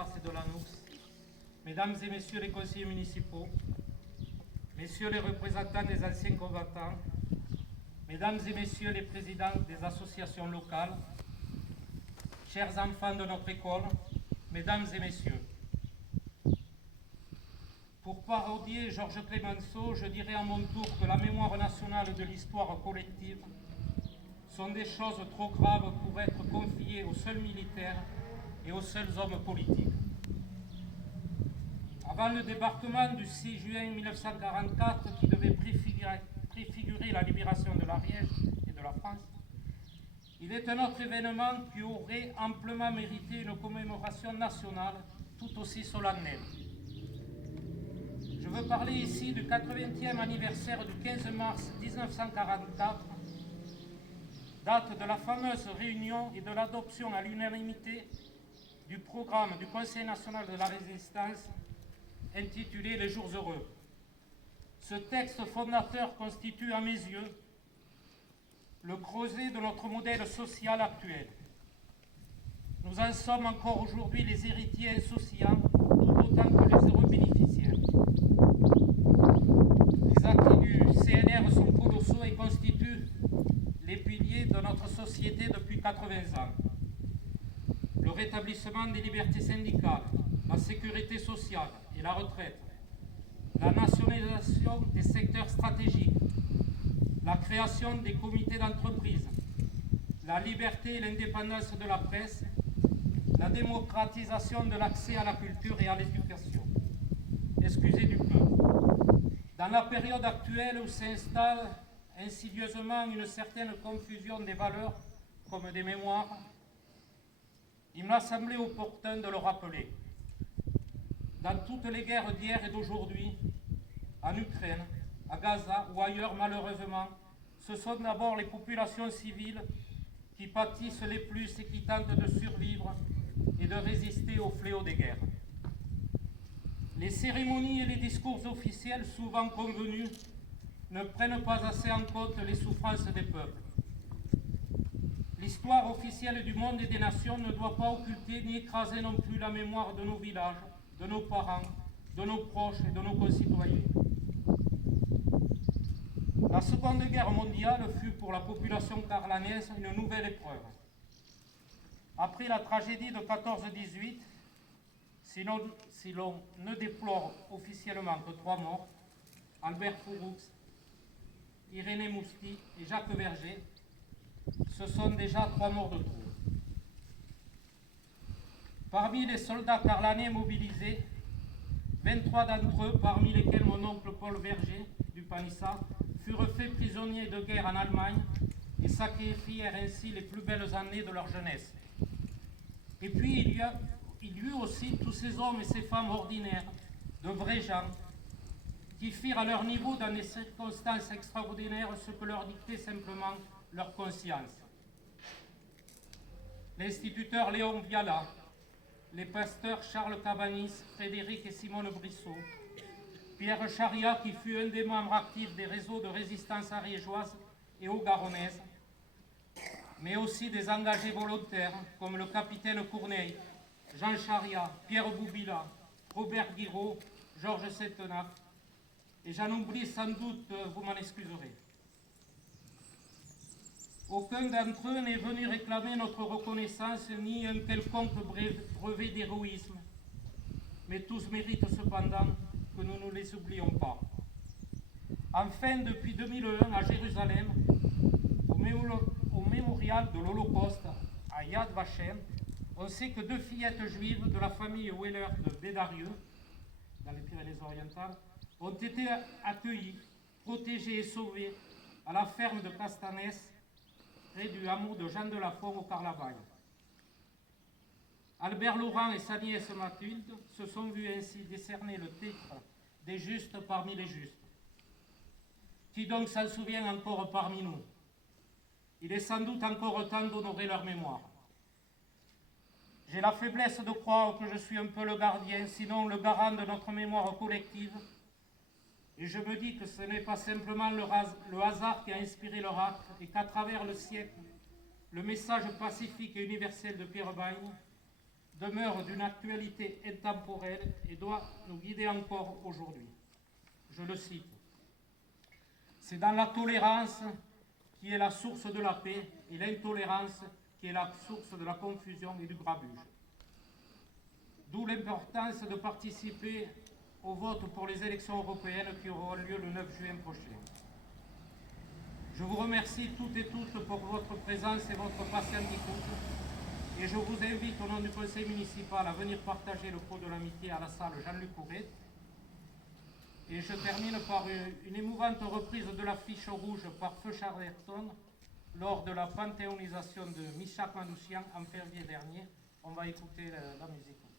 Arras et de Lanoux, Mesdames et Messieurs les conseillers municipaux, Messieurs les représentants des anciens combattants, Mesdames et Messieurs les présidents des associations locales, chers enfants de notre école, Mesdames et Messieurs. Pour parodier Georges Clemenceau, je dirais à mon tour que la mémoire nationale de l'histoire collective sont des choses trop graves pour être confiées aux seuls militaires et aux seuls hommes politiques. Avant le débarquement du 6 juin 1944, qui devait préfigurer la libération de l'Ariège et de la France, il est un autre événement qui aurait amplement mérité une commémoration nationale tout aussi solennelle. Je veux parler ici du 80e anniversaire du 15 mars 1944, date de la fameuse réunion et de l'adoption à l'unanimité du programme du Conseil national de la résistance intitulé Les Jours heureux. Ce texte fondateur constitue à mes yeux le creuset de notre modèle social actuel. Nous en sommes encore aujourd'hui les héritiers insouciants, tout autant que les heureux bénéficiaires. Les acquis du CNR sont colossaux et constituent les piliers de notre société depuis 80 ans. Le rétablissement des libertés syndicales, la sécurité sociale et la retraite, la nationalisation des secteurs stratégiques, la création des comités d'entreprise, la liberté et l'indépendance de la presse, la démocratisation de l'accès à la culture et à l'éducation. Excusez du peu. Dans la période actuelle où s'installe insidieusement une certaine confusion des valeurs comme des mémoires, il m'a semblé opportun de le rappeler. Dans toutes les guerres d'hier et d'aujourd'hui, en Ukraine, à Gaza ou ailleurs, malheureusement, ce sont d'abord les populations civiles qui pâtissent les plus et qui tentent de survivre et de résister au fléau des guerres. Les cérémonies et les discours officiels, souvent convenus, ne prennent pas assez en compte les souffrances des peuples. L'histoire officielle du monde et des nations ne doit pas occulter ni écraser non plus la mémoire de nos villages, de nos parents, de nos proches et de nos concitoyens. La Seconde Guerre mondiale fut pour la population carlanaise une nouvelle épreuve. Après la tragédie de 14-18, si l'on ne déplore officiellement que 3 morts, Albert Fouroux, Irénée Mousty et Jacques Verger, ce sont déjà 3 morts de trop. Parmi les soldats carlanais mobilisés, 23 d'entre eux, parmi lesquels mon oncle Paul Verger du Panissa, furent faits prisonniers de guerre en Allemagne et sacrifièrent ainsi les plus belles années de leur jeunesse. Et puis il y eut aussi tous ces hommes et ces femmes ordinaires, de vrais gens, qui firent à leur niveau, dans des circonstances extraordinaires, ce que leur dictait simplement leur conscience. L'instituteur Léon Viala, les pasteurs Charles Cabanis, Frédéric et Simone Brissot, Pierre Charia, qui fut un des membres actifs des réseaux de résistance ariégeoise et haut-garonnaise, mais aussi des engagés volontaires comme le capitaine Courneille, Jean Charia, Pierre Boubila, Robert Guiraud, Georges Settenac, et j'en oublie sans doute, vous m'en excuserez. Aucun d'entre eux n'est venu réclamer notre reconnaissance ni un quelconque brevet d'héroïsme, mais tous méritent cependant que nous ne les oublions pas. Enfin, depuis 2001, à Jérusalem, au mémorial de l'Holocauste, à Yad Vashem, on sait que 2 fillettes juives de la famille Weller de Bédarieux, dans les Pyrénées-Orientales, ont été accueillies, protégées et sauvées à la ferme de Castanès, près du hameau de Jean de la Font au Carlavagne. Albert Laurent et sa nièce Mathilde se sont vus ainsi décerner le titre des justes parmi les justes. Qui donc s'en souvient encore parmi nous? Il est sans doute encore temps d'honorer leur mémoire. J'ai la faiblesse de croire que je suis un peu le gardien, sinon le garant de notre mémoire collective, et je me dis que ce n'est pas simplement le hasard qui a inspiré leur acte, et qu'à travers le siècle, le message pacifique et universel de Pierre Bagne demeure d'une actualité intemporelle et doit nous guider encore aujourd'hui. Je le cite. C'est dans la tolérance qui est la source de la paix et l'intolérance qui est la source de la confusion et du grabuge. D'où l'importance de participer au vote pour les élections européennes qui auront lieu le 9 juin prochain. Je vous remercie toutes et toutes pour votre présence et votre patiente écoute et je vous invite au nom du conseil municipal à venir partager le pot de l'amitié à la salle Jean-Luc Couret. Et je termine par une émouvante reprise de l'affiche rouge par Feu Charlerton lors de la panthéonisation de Michak Manouchian en février dernier. On va écouter la musique.